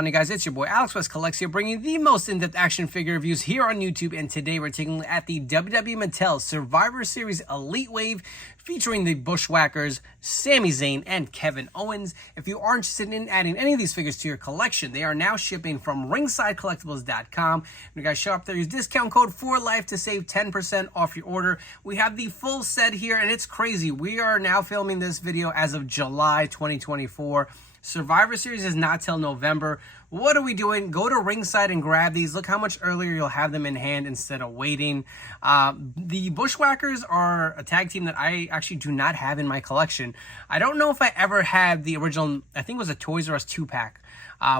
on, you guys? It's your boy Alex West Collects here, bringing the most in-depth action figure reviews here on YouTube. And today we're taking a look at the WWE Mattel Survivor Series Elite Wave, featuring the Bushwhackers, Sami Zayn, and Kevin Owens. If you are interested in adding any of these figures to your collection, they are now shipping from ringsidecollectibles.com. You guys show up there, use discount code FORLIFE to save 10% off your order. We have the full set here, and it's crazy. We are now filming this video as of July 2024. Survivor Series is not till November. What are we doing? Go to Ringside and grab these. Look how much earlier you'll have them in hand instead of waiting. The Bushwhackers are a tag team that I actually do not have in my collection. I don't know if I ever had the original, I think it was a Toys R Us 2-pack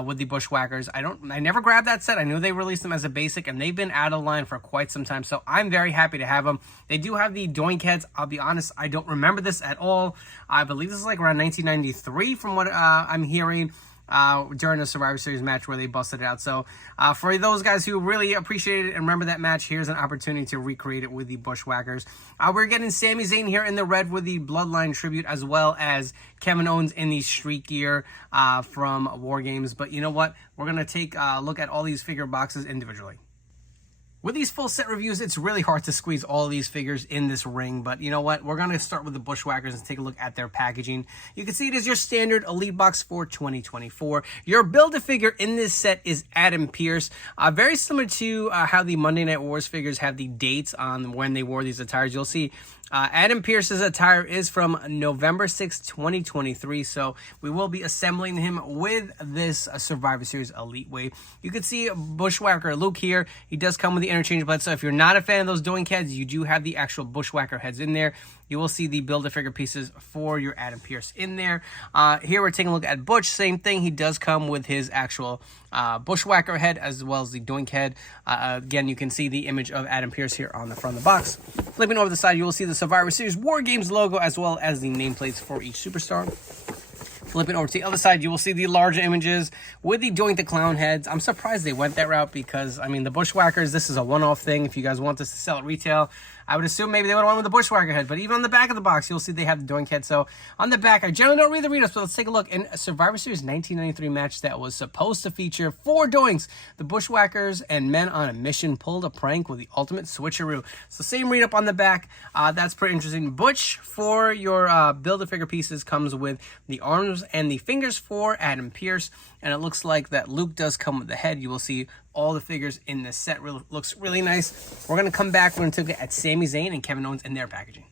with the Bushwhackers. I never grabbed that set. I knew they released them as a basic, and they've been out of line for quite some time, so I'm very happy to have them. They do have the Doink heads. I'll be honest, I don't remember this at all. I believe this is like around 1993 from what I'm hearing. During the Survivor Series match where they busted it out. So for those guys who really appreciate it and remember that match, here's an opportunity to recreate it with the Bushwhackers. We're getting Sami Zayn here in the red with the Bloodline tribute, as well as Kevin Owens in the street gear from War Games. But you know what? We're going to take a look at all these figure boxes individually. With these full set reviews, it's really hard to squeeze all of these figures in this ring, but you know what? We're going to start with the Bushwhackers and take a look at their packaging. You can see it is your standard Elite Box for 2024. Your Build-A-Figure in this set is Adam Pearce. Very similar to how the Monday Night Wars figures have the dates on when they wore these attires. You'll see Adam Pearce's attire is from November 6, 2023, so we will be assembling him with this Survivor Series Elite Wave. You can see Bushwhacker Luke here. He does come with the interchangeable heads, so if you're not a fan of those Doink heads, you do have the actual Bushwhacker heads in there. You will see the Build-A-Figure pieces for your Adam Pearce in there. Here we're taking a look at Butch. Same thing. He does come with his actual Bushwhacker head as well as the Doink head. Again, you can see the image of Adam Pearce here on the front of the box. Flipping over the side, you will see the Survivor Series War Games logo as well as the nameplates for each superstar. Flipping over to the other side, you will see the larger images with the Doink the Clown heads. I'm surprised they went that route because, I mean, the Bushwhackers, this is a one-off thing. If you guys want this to sell at retail, I would assume maybe they would have went with the Bushwhacker head. But even on the back of the box, you'll see they have the Doink head. So on the back, I generally don't read the read-ups, but let's take a look. In a Survivor Series 1993 match that was supposed to feature 4 Doinks, the Bushwhackers and Men on a Mission pulled a prank with the ultimate switcheroo. So same read-up on the back. That's pretty interesting. Butch, for your Build-A-Figure pieces, comes with the arms and the fingers for Adam Pearce. And it looks like that Luke does come with the head. You will see all the figures in this set. Looks really nice. We're going to come back. We're going to look at Sami Zayn and Kevin Owens in their packaging.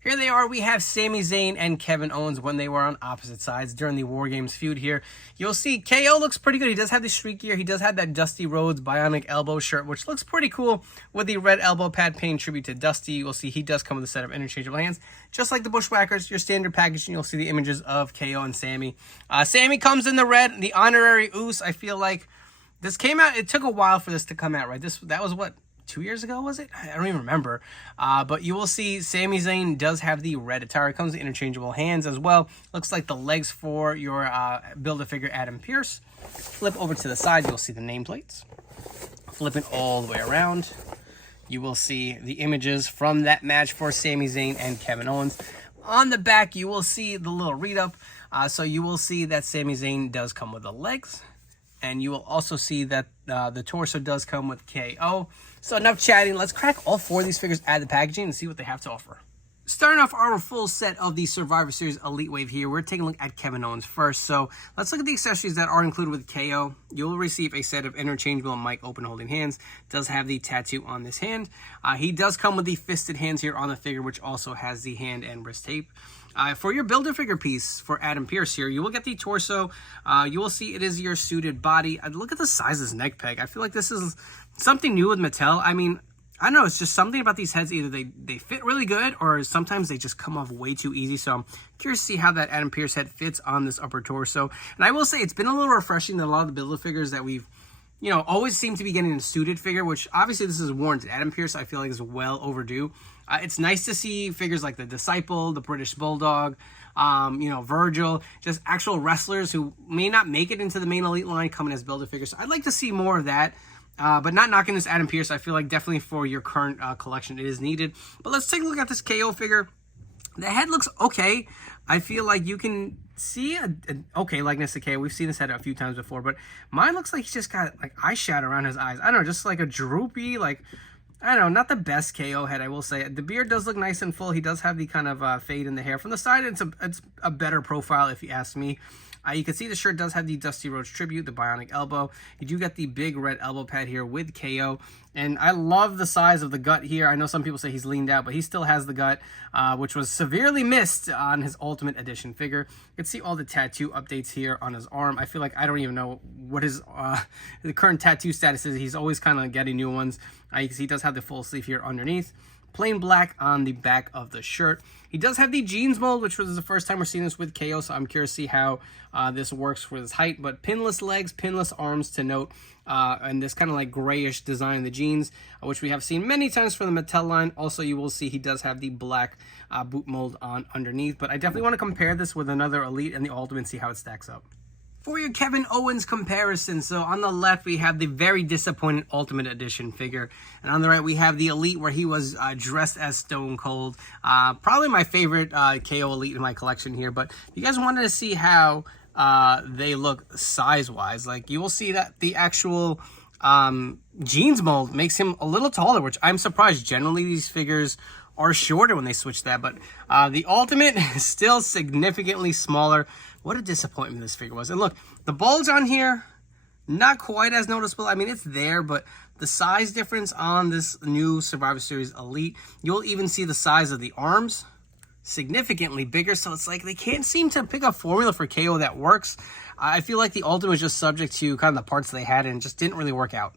Here they are. We have Sami Zayn and Kevin Owens when they were on opposite sides during the War Games feud here. You'll see KO looks pretty good. He does have the street gear. He does have that Dusty Rhodes Bionic Elbow shirt, which looks pretty cool with the red elbow pad paying tribute to Dusty. You will see he does come with a set of interchangeable hands. Just like the Bushwhackers, your standard packaging, you'll see the images of KO and Sami. Sami comes in the red, the honorary Oos. I feel like this came out, it took a while for this to come out, right? That was what? 2 years ago, was it? I don't even remember. But you will see Sami Zayn does have the red attire. It comes with interchangeable hands as well. Looks like the legs for your Build-A-Figure Adam Pearce. Flip over to the side, you'll see the nameplates. Flipping all the way around, you will see the images from that match for Sami Zayn and Kevin Owens. On the back, you will see the little read-up. So you will see that Sami Zayn does come with the legs. And you will also see that the torso does come with KO. So enough chatting. Let's crack all 4 of these figures out of the packaging and see what they have to offer. Starting off our full set of the Survivor Series Elite Wave here, we're taking a look at Kevin Owens first. So let's look at the accessories that are included with KO. You'll receive a set of interchangeable mic open holding hands. Does have the tattoo on this hand. He does come with the fisted hands here on the figure, which also has the hand and wrist tape. For your Build-A-Figure piece for Adam Pearce here, you will get the torso. You will see it is your suited body. Look at the size of this neck peg. I feel like this is something new with Mattel. I mean, I don't know. It's just something about these heads. Either they fit really good or sometimes they just come off way too easy. So I'm curious to see how that Adam Pearce head fits on this upper torso. And I will say it's been a little refreshing than a lot of the Build-A-Figures that we've, you know, always seem to be getting a suited figure, which obviously this is warranted. Adam Pearce, I feel like, is well overdue. It's nice to see figures like the Disciple, the British Bulldog, you know, Virgil, just actual wrestlers who may not make it into the main elite line coming as Build-A-Figures. So I'd like to see more of that. But not knocking this Adam Pearce. I feel like definitely for your current collection it is needed. But let's take a look at this KO figure. The head looks okay. I feel like you can see an okay likeness to KO. We've seen this head a few times before, but mine looks like he's just got like eyeshadow around his eyes. I don't know, just like a droopy, like, I don't know, not the best KO head, I will say. The beard does look nice and full. He does have the kind of fade in the hair. From the side, it's a better profile, if you ask me. You can see the shirt does have the Dusty Rhodes tribute, the bionic elbow. You do get the big red elbow pad here with KO. And I love the size of the gut here. I know some people say he's leaned out, but he still has the gut, which was severely missed on his Ultimate Edition figure. You can see all the tattoo updates here on his arm. I feel like I don't even know what his the current tattoo status is. He's always kind of getting new ones. You can see he does have the full sleeve here underneath. Plain black on the back of the shirt. He does have the jeans mold, which was the first time we're seeing this with KO, so I'm curious to see how this works for his height. But pinless legs, pinless arms to note, and this kind of like grayish design in the jeans, which we have seen many times for the Mattel line. Also, you will see he does have the black boot mold on underneath. But I definitely want to compare this with another Elite and the Ultimate and see how it stacks up. For your Kevin Owens comparison, so on the left we have the very disappointed Ultimate Edition figure, and on the right we have the Elite where he was dressed as Stone Cold. Probably my favorite KO Elite in my collection here, but if you guys wanted to see how they look size-wise, like you will see that the actual jeans mold makes him a little taller, which I'm surprised. Generally these figures are shorter when they switch that, but the Ultimate is still significantly smaller. What a disappointment this figure was. And look, the bulge on here, not quite as noticeable. I mean, it's there, but the size difference on this new Survivor Series Elite, you'll even see the size of the arms significantly bigger. So it's like they can't seem to pick a formula for KO that works. I feel like the Ultimate was just subject to kind of the parts they had and just didn't really work out.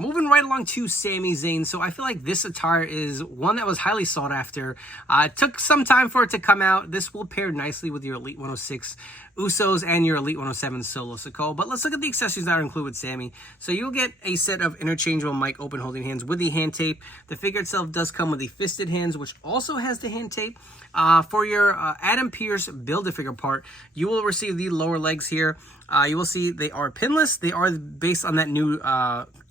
Moving right along to Sami Zayn. So I feel like this attire is one that was highly sought after. It took some time for it to come out. This will pair nicely with your Elite 106 Usos and your Elite 107 Solo Sikoa. But let's look at the accessories that are included with Sami. So you'll get a set of interchangeable mic open holding hands with the hand tape. The figure itself does come with the fisted hands, which also has the hand tape. For your Adam Pearce Build-A-Figure part, you will receive the lower legs here. You will see they are pinless. They are based on that new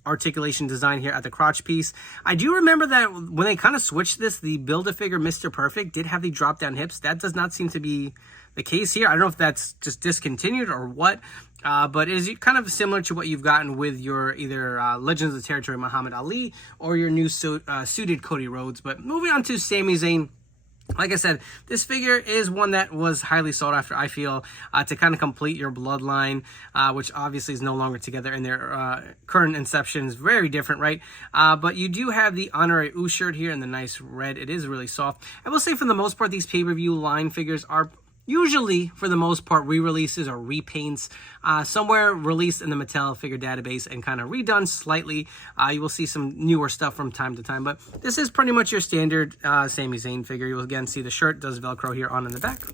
articulation design here at the crotch piece. I do remember that when they kind of switched this, the Build-A-Figure Mr. Perfect did have the drop-down hips. That does not seem to be the case here. I don't know if that's just discontinued or what, but it is kind of similar to what you've gotten with your either Legends of the Territory Muhammad Ali or your new suited Cody Rhodes. But moving on to Sami Zayn. Like I said, this figure is one that was highly sought after, I feel, to kind of complete your bloodline, which obviously is no longer together in their current inception. Is very different, right? But you do have the Honorary U shirt here in the nice red. It is really soft. I will say for the most part, these pay-per-view line figures are usually, for the most part, re-releases or repaints, somewhere released in the Mattel figure database and kind of redone slightly. You will see some newer stuff from time to time, but this is pretty much your standard Sami Zayn figure. You will again see the shirt does Velcro here on in the back.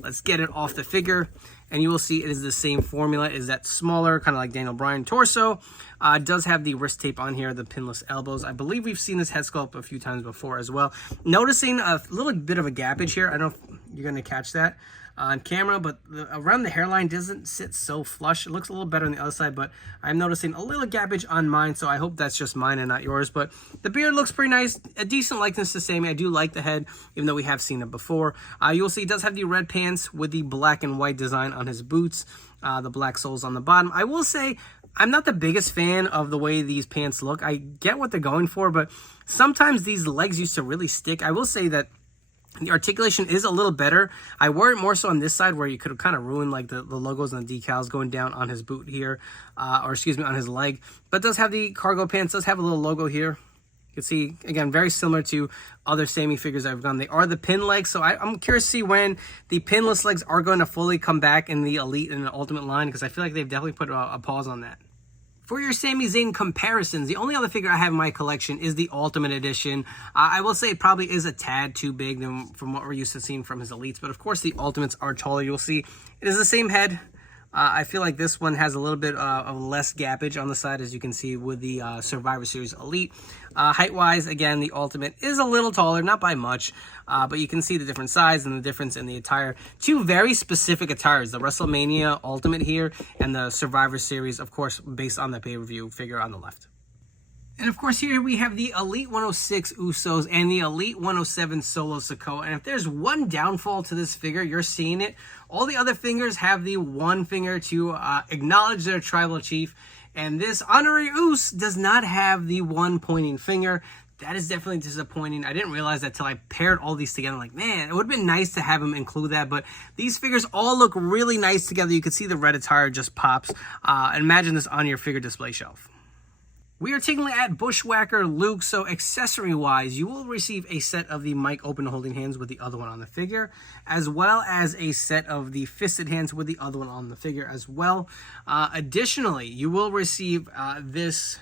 Let's get it off the figure, and you will see it is the same formula. Is that smaller, kind of like Daniel Bryan torso. It does have the wrist tape on here, the pinless elbows. I believe we've seen this head sculpt a few times before as well. Noticing a little bit of a gappage here. I don't know if you're going to catch that on camera, but around the hairline doesn't sit so flush. It looks a little better on the other side, but I'm noticing a little gappage on mine, so I hope that's just mine and not yours. But the beard looks pretty nice. A decent likeness to Sami. I do like the head, even though we have seen it before. You'll see he does have the red pants with the black and white design on his boots, the black soles on the bottom. I will say I'm not the biggest fan of the way these pants look. I get what they're going for, but sometimes these legs used to really stick. I will say that the articulation is a little better. I wore it more so on this side where you could have kind of ruined like the logos and the decals going down on his boot here, or excuse me, on his leg. But it does have the cargo pants, does have a little logo here. You can see, again, very similar to other Sami figures I've done. They are the pin legs, so I'm curious to see when the pinless legs are going to fully come back in the Elite and the Ultimate line, because I feel like they've definitely put a pause on that. For your Sami Zayn comparisons, the only other figure I have in my collection is the Ultimate Edition. I will say it probably is a tad too big than from what we're used to seeing from his Elites, but of course the Ultimates are taller. You'll see it is the same head. I feel like this one has a little bit of less gappage on the side, as you can see with the Survivor Series Elite. Height-wise, again, the Ultimate is a little taller, not by much, but you can see the different size and the difference in the attire. Two very specific attires, the WrestleMania Ultimate here and the Survivor Series, of course, based on the pay-per-view figure on the left. And of course, here we have the Elite 106 Usos and the Elite 107 Solo Sikoa. And if there's one downfall to this figure, you're seeing it. All the other fingers have the one finger to acknowledge their tribal chief. And this Honorary Us does not have the one pointing finger. That is definitely disappointing. I didn't realize that till I paired all these together. Like, man, it would have been nice to have him include that. But these figures all look really nice together. You can see the red attire just pops. Imagine this on your figure display shelf. We are taking a look at Bushwhacker Luke. So accessory-wise, you will receive a set of the mic open holding hands with the other one on the figure, as well as a set of the fisted hands with the other one on the figure as well. Additionally, you will receive this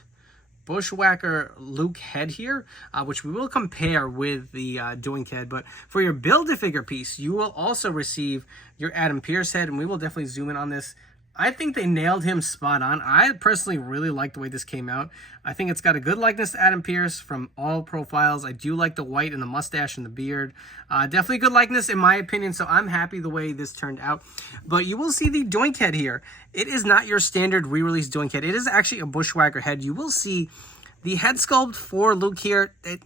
Bushwhacker Luke head here, which we will compare with the Doink head. But for your Build-A-Figure piece, you will also receive your Adam Pearce head, and we will definitely zoom in on this. I think they nailed him spot on. I personally really like the way this came out. I think it's got a good likeness to Adam Pearce from all profiles. I do like the white and the mustache and the beard. Definitely good likeness in my opinion, so I'm happy the way this turned out. But you will see the Doink head here. It is not your standard re-release Doink head. It is actually a Bushwhacker head. You will see the head sculpt for Luke here. I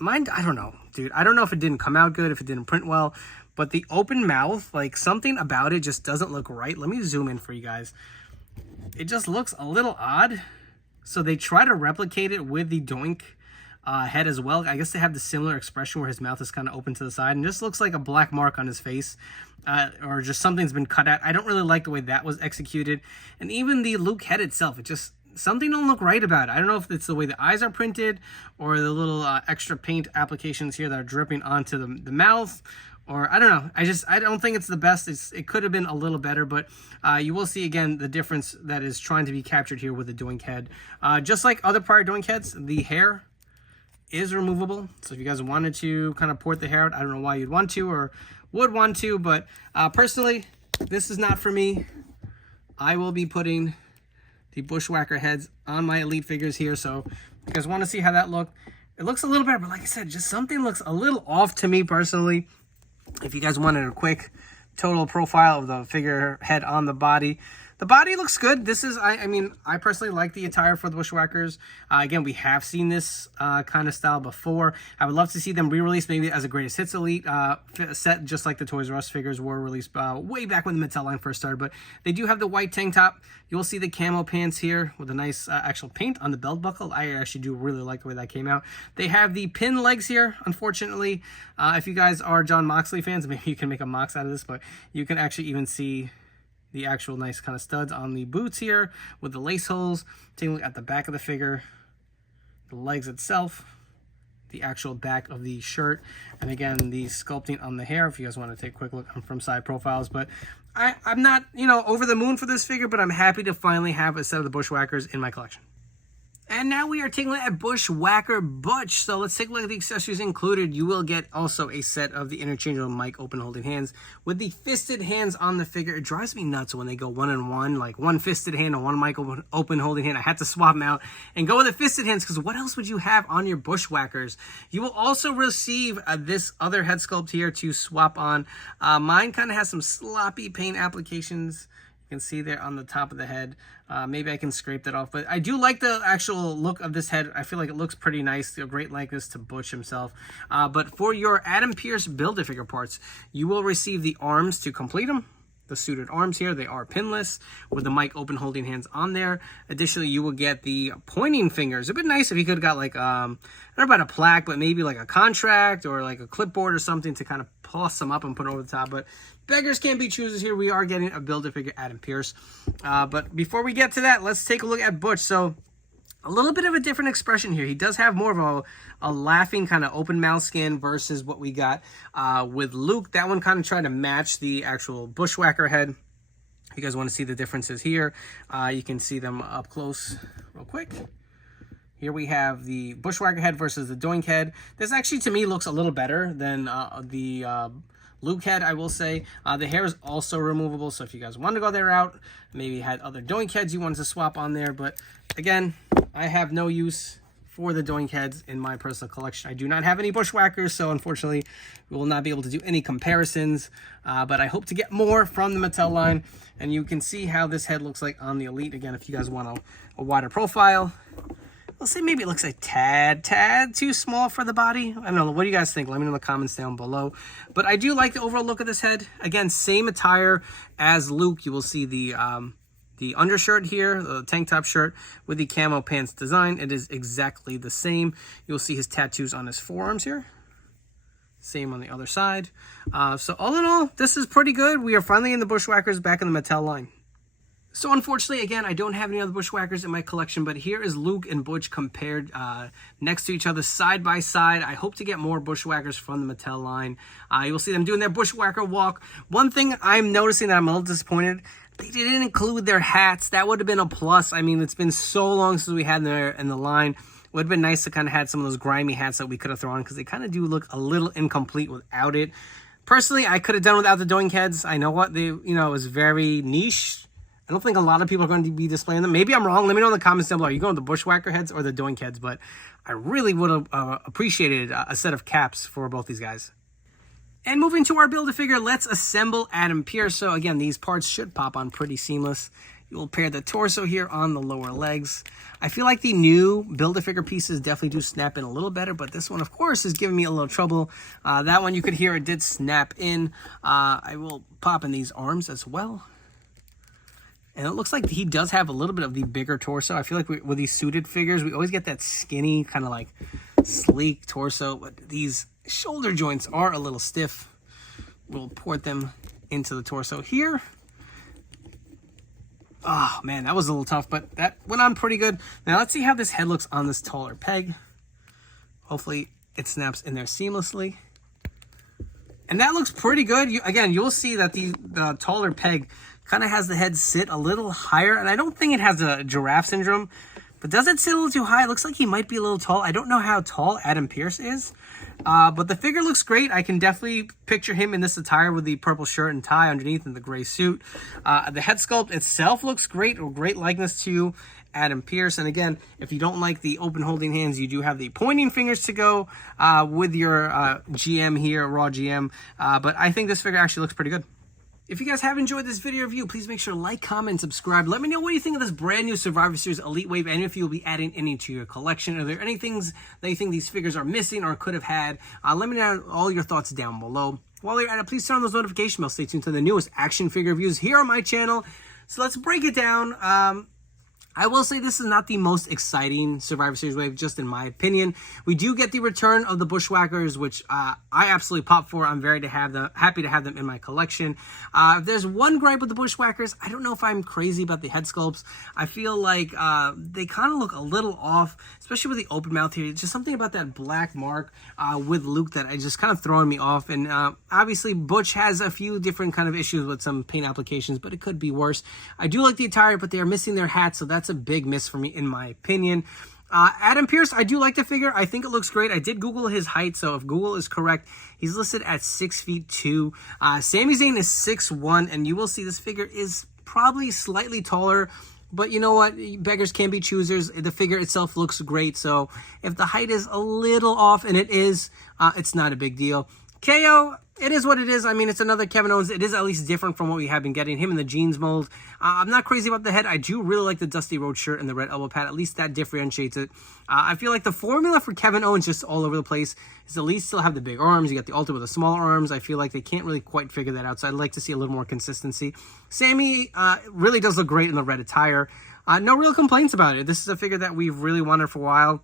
don't know, dude. I don't know if it didn't come out good, if it didn't print well. But the open mouth, like something about it just doesn't look right. Let me zoom in for you guys. It just looks a little odd. So they try to replicate it with the Doink head as well. I guess they have the similar expression where his mouth is kind of open to the side and just looks like a black mark on his face. Or just something's been cut out. I don't really like the way that was executed. And even the Luke head itself, it just, something don't look right about it. I don't know if it's the way the eyes are printed or the little extra paint applications here that are dripping onto the mouth. Or I don't know. I don't think it's the best. It could have been a little better, but you will see again the difference that is trying to be captured here with the Doink head. Just like other prior Doink heads, the hair is removable. So if you guys wanted to kind of port the hair out, I don't know why you'd want to or would want to, but personally, this is not for me. I will be putting the Bushwhacker heads on my Elite figures here. So if you guys want to see how that looked, it looks a little better, but like I said, just something looks a little off to me personally. If you guys wanted a quick total profile of the figure head on the body looks good. This is, I mean, I personally like the attire for the Bushwhackers. Again, we have seen this kind of style before. I would love to see them re-release maybe as a Greatest Hits Elite set, just like the Toys R Us figures were released way back when the Mattel line first started. But they do have the white tank top. You'll see the camo pants here with a nice actual paint on the belt buckle. I actually do really like the way that came out. They have the pin legs here, unfortunately. If you guys are John Moxley fans, maybe you can make a Mox out of this, but you can actually even see the actual nice kind of studs on the boots here with the lace holes. Taking a look at the back of the figure, the legs itself, the actual back of the shirt, and again, the sculpting on the hair, if you guys want to take a quick look from side profiles. But I'm not, you know, over the moon for this figure, but I'm happy to finally have a set of the Bushwhackers in my collection. And now we are taking a look at Bushwhacker Butch. So let's take a look at the accessories included. You will get also a set of the interchangeable mic open holding hands with the fisted hands on the figure. It drives me nuts when they go one-on-one, like one fisted hand and one mic open holding hand. I had to swap them out and go with the fisted hands because what else would you have on your Bushwhackers? You will also receive this other head sculpt here to swap on. Mine kind of has some sloppy paint applications. You can see there on the top of the head. Maybe I can scrape that off. But I do like the actual look of this head. I feel like it looks pretty nice. A great likeness to Butch himself. But for your Adam Pearce Build-A-Figure parts, you will receive the arms to complete them. The suited arms here, they are pinless with the mic open holding hands on there. Additionally, you will get the pointing fingers. It'd be nice if you could have got like, I don't know about a plaque, but maybe like a contract or like a clipboard or something to kind of plus them up and put over the top. But beggars can't be choosers here. We are getting a Build-A-Figure Adam Pearce. But before we get to that, let's take a look at Butch. So a little bit of a different expression here. He does have more of a laughing kind of open mouth skin versus what we got with Luke. That one kind of tried to match the actual Bushwhacker head. If you guys want to see the differences here, you can see them up close real quick. Here we have the Bushwhacker head versus the Doink head. This actually, to me, looks a little better than the Luke head, I will say. The hair is also removable, so if you guys want to go that route, maybe had other Doink heads you wanted to swap on there. But again, I have no use for the Doink heads in my personal collection. I do not have any Bushwhackers, so unfortunately, we will not be able to do any comparisons. But I hope to get more from the Mattel line, and you can see how this head looks like on the Elite. Again, if you guys want a wider profile, We'll say maybe it looks a tad too small for the body. I don't know. What do you guys think? Let me know in the comments down below. But I do like the overall look of this head. Again, same attire as Luke. You will see the undershirt here, the tank top shirt with the camo pants design. It is exactly the same. You'll see his tattoos on his forearms here. Same on the other side. So all in all, this is pretty good. We are finally in the Bushwhackers back in the Mattel line. So unfortunately, again, I don't have any other Bushwhackers in my collection, but here is Luke and Butch compared next to each other, side by side. I hope to get more Bushwhackers from the Mattel line. You'll see them doing their Bushwhacker walk. One thing I'm noticing that I'm a little disappointed, they didn't include their hats. That would have been a plus. I mean, it's been so long since we had them in the line. It would have been nice to kind of have some of those grimy hats that we could have thrown on, because they kind of do look a little incomplete without it. Personally, I could have done without the doink heads. I know what they, it was very niche. I don't think a lot of people are going to be displaying them. Maybe I'm wrong. Let me know in the comments down below. Are you going with the Bushwhacker heads or the doink heads? But I really would have appreciated a set of caps for both these guys. And moving to our Build-A-Figure, let's assemble Adam Pearce. So again, these parts should pop on pretty seamless. You will pair the torso here on the lower legs. I feel like the new Build-A-Figure pieces definitely do snap in a little better, but this one, of course, is giving me a little trouble. That one, you could hear it did snap in. I will pop in these arms as well. And it looks like he does have a little bit of the bigger torso. I feel like with these suited figures, we always get that skinny, kind of like sleek torso. But these shoulder joints are a little stiff. We'll port them into the torso here. Oh, man, that was a little tough, but that went on pretty good. Now, let's see how this head looks on this taller peg. Hopefully, it snaps in there seamlessly. And that looks pretty good. Again, you'll see that the taller peg kind of has the head sit a little higher, and I don't think it has a giraffe syndrome, but does it sit a little too high? It looks like he might be a little tall. I don't know how tall Adam Pearce is, but the figure looks great. I can definitely picture him in this attire with the purple shirt and tie underneath and the gray suit. The head sculpt itself looks great, a great likeness to Adam Pearce. And again, if you don't like the open holding hands, you do have the pointing fingers to go with your GM here, Raw GM. But I think this figure actually looks pretty good. If you guys have enjoyed this video review, please make sure to like, comment, and subscribe. Let me know what you think of this brand new Survivor Series Elite Wave, and if you'll be adding any to your collection. Are there any things that you think these figures are missing or could have had? Let me know all your thoughts down below. While you're at it, please turn on those notification bells. Stay tuned to the newest action figure reviews here on my channel. So let's break it down. I will say this is not the most exciting Survivor Series wave, just in my opinion. We do get the return of the Bushwhackers, which I absolutely pop for. I'm happy to have them in my collection. If there's one gripe with the Bushwhackers, I don't know if I'm crazy about the head sculpts. I feel like they kind of look a little off, especially with the open mouth here. It's just something about that black mark with Luke that is just kind of throwing me off. And obviously, Butch has a few different kind of issues with some paint applications, but it could be worse. I do like the attire, but they are missing their hats, so that's a big miss for me, in my opinion. Adam Pearce, I do like the figure. I think it looks great. I did Google his height, so if Google is correct, he's listed at 6'2". Sami Zayn is 6'1", and you will see this figure is probably slightly taller. But you know what? Beggars can be choosers. The figure itself looks great. So if the height is a little off, and it is, it's not a big deal. KO, it is what it is. I mean, it's another Kevin Owens. It is at least different from what we have been getting. Him in the jeans mold. I'm not crazy about the head. I do really like the Dusty Rhodes shirt and the red elbow pad. At least that differentiates it. I feel like the formula for Kevin Owens just all over the place is at least still have the big arms. You got the Ultimate with the smaller arms. I feel like they can't really quite figure that out. So I'd like to see a little more consistency. Sami really does look great in the red attire. No real complaints about it. This is a figure that we've really wanted for a while.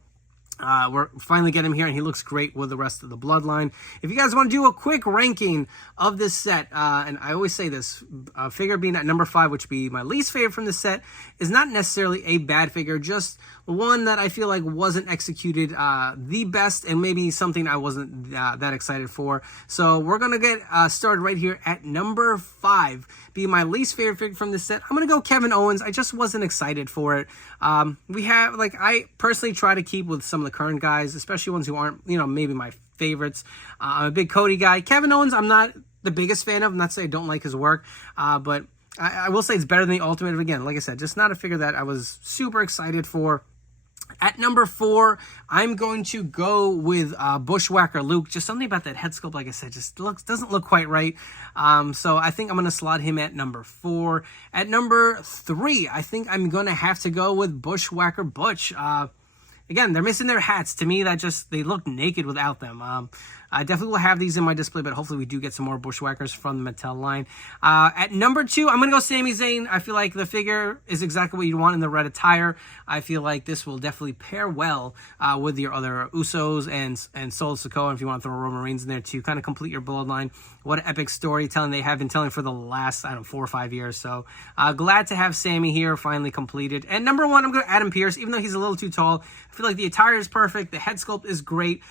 We're finally getting him here, and he looks great with the rest of the bloodline. If you guys want to do a quick ranking of this set, and I always say this, figure being at number 5, which would be my least favorite from the set, is not necessarily a bad figure, just one that I feel like wasn't executed the best, and maybe something I wasn't that excited for. So we're going to get started right here at number 5, being my least favorite figure from this set. I'm going to go Kevin Owens. I just wasn't excited for it. We have, like, I personally try to keep with some of the current guys, especially ones who aren't, maybe my favorites. I'm a big Cody guy. Kevin Owens, I'm not the biggest fan of. I'm not saying I don't like his work, but I will say it's better than the Ultimate. Again, like I said, just not a figure that I was super excited for. At number 4, I'm going to go with Bushwhacker Luke. Just something about that head sculpt, like I said, just doesn't look quite right. So I think I'm going to slot him at number 4. At number 3, I think I'm going to have to go with Bushwhacker Butch. again, they're missing their hats. To me, they look naked without them. I definitely will have these in my display, but hopefully we do get some more Bushwhackers from the Mattel line. At number 2, I'm going to go Sami Zayn. I feel like the figure is exactly what you want in the red attire. I feel like this will definitely pair well with your other Usos and Solo Sikoa, if you want to throw Roman Reigns in there too. Kind of complete your bloodline. What an epic storytelling they have been telling for the last, 4 or 5 years. So glad to have Sami here finally completed. And number 1, I'm going to Adam Pearce, even though he's a little too tall. I feel like the attire is perfect. The head sculpt is great.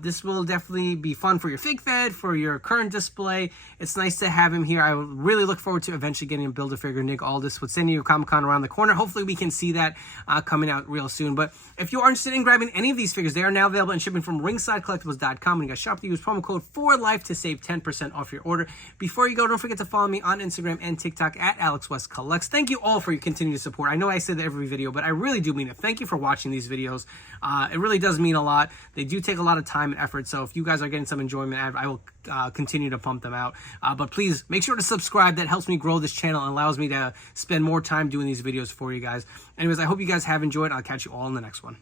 This will definitely be fun for your fig fed, for your current display. It's nice to have him here. I really look forward to eventually getting a Build-A-Figure Nick Aldis with San Diego Comic-Con around the corner. Hopefully we can see that coming out real soon. But if you are interested in grabbing any of these figures, they are now available and shipping from ringsidecollectibles.com. And you guys shop to use promo code FORLIFE to save 10% off your order. Before you go, don't forget to follow me on Instagram and TikTok at AlexWestCollects. Thank you all for your continued support. I know I say that every video, but I really do mean it. Thank you for watching these videos. It really does mean a lot. They do take a lot of time and effort, so if you guys are getting some enjoyment, I will continue to pump them out. But please make sure to subscribe. That helps me grow this channel and allows me to spend more time doing these videos for you guys. Anyways, I hope you guys have enjoyed. I'll catch you all in the next one.